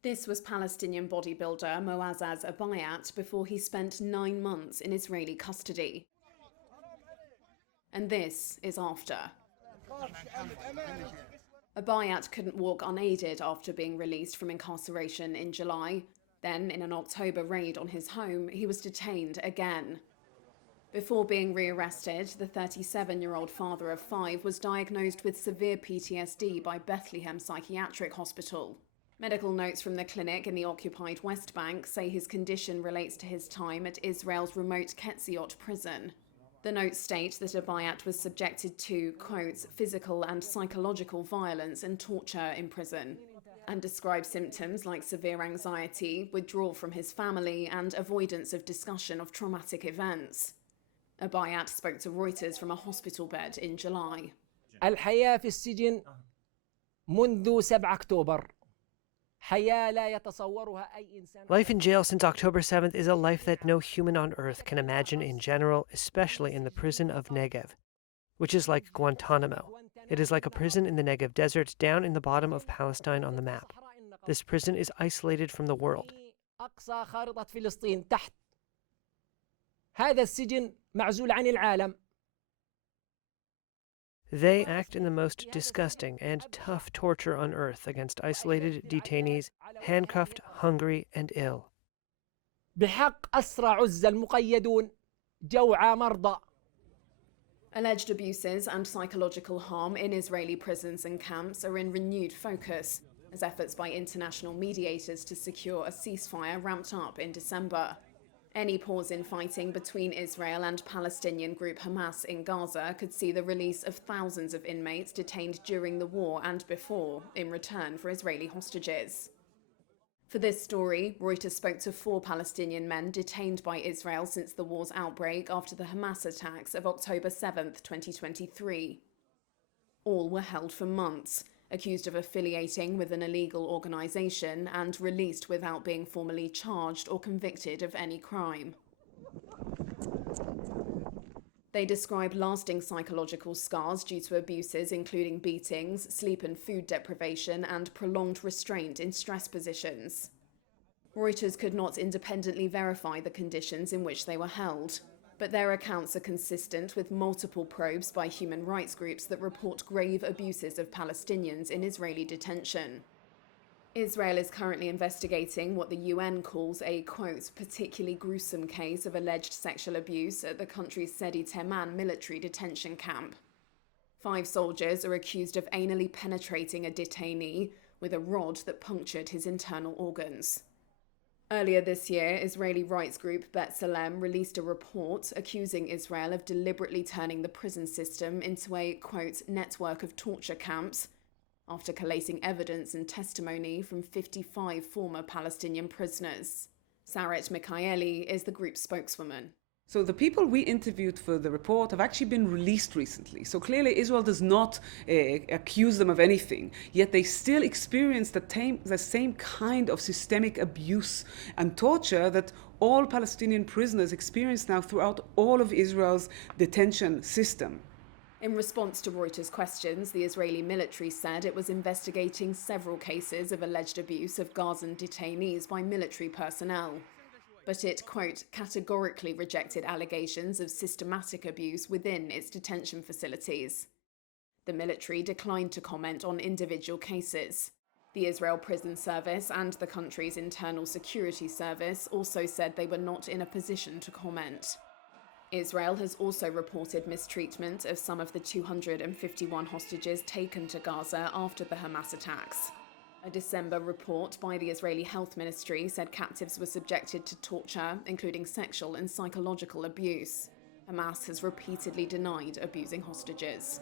This was Palestinian bodybuilder Moazaz Obaiyat before he spent 9 months in Israeli custody. And this is after. Obaiyat couldn't walk unaided after being released from incarceration in July. Then, in an October raid on his home, he was detained again. Before being rearrested, the 37-year-old father of 5 was diagnosed with severe PTSD by Bethlehem Psychiatric Hospital. Medical notes from the clinic in the occupied West Bank say his condition relates to his time at Israel's remote Ktzi'ot prison. The notes state that Obaiyat was subjected to, quote, physical and psychological violence and torture in prison, and described symptoms like severe anxiety, withdrawal from his family, and avoidance of discussion of traumatic events. Obaiyat spoke to Reuters from a hospital bed in July. الحياة في السجن منذ 7 أكتوبر. Life in jail since October 7th is a life that no human on earth can imagine in general, especially in the prison of Negev, which is like Guantanamo. It is like a prison in the Negev desert down in the bottom of Palestine on the map. This prison is isolated from the world. أقصى خارطة فلسطين تحت. هذا السجن معزول عن العالم. They act in the most disgusting and tough torture on earth against isolated detainees, handcuffed, hungry, and ill. بحق أسرى عزة المقيدون جوعى مرضى. Alleged abuses and psychological harm in Israeli prisons and camps are in renewed focus as efforts by international mediators to secure a ceasefire ramped up in December. Any pause in fighting between Israel and Palestinian group Hamas in Gaza could see the release of thousands of inmates detained during the war and before, in return for Israeli hostages. For this story, Reuters spoke to 4 Palestinian men detained by Israel since the war's outbreak after the Hamas attacks of October 7, 2023. All were held for months, accused of affiliating with an illegal organisation and released without being formally charged or convicted of any crime. They describe lasting psychological scars due to abuses including beatings, sleep and food deprivation, and prolonged restraint in stress positions. Reuters could not independently verify the conditions in which they were held, but their accounts are consistent with multiple probes by human rights groups that report grave abuses of Palestinians in Israeli detention. Israel is currently investigating what the UN calls a, quote, particularly gruesome case of alleged sexual abuse at the country's Sedi Teman military detention camp. 5 soldiers are accused of anally penetrating a detainee with a rod that punctured his internal organs. Earlier this year, Israeli rights group B'Tselem released a report accusing Israel of deliberately turning the prison system into a, quote, network of torture camps, after collating evidence and testimony from 55 former Palestinian prisoners. Sarit Mikaeli is the group's spokeswoman. So the people we interviewed for the report have actually been released recently. So clearly Israel does not accuse them of anything, yet they still experience the same kind of systemic abuse and torture that all Palestinian prisoners experience now throughout all of Israel's detention system. In response to Reuters' questions, the Israeli military said it was investigating several cases of alleged abuse of Gazan detainees by military personnel. But it, quote, categorically rejected allegations of systematic abuse within its detention facilities. The military declined to comment on individual cases. The Israel Prison Service and the country's Internal Security Service also said they were not in a position to comment. Israel has also reported mistreatment of some of the 251 hostages taken to Gaza after the Hamas attacks. A December report by the Israeli Health Ministry said captives were subjected to torture, including sexual and psychological abuse. Hamas has repeatedly denied abusing hostages.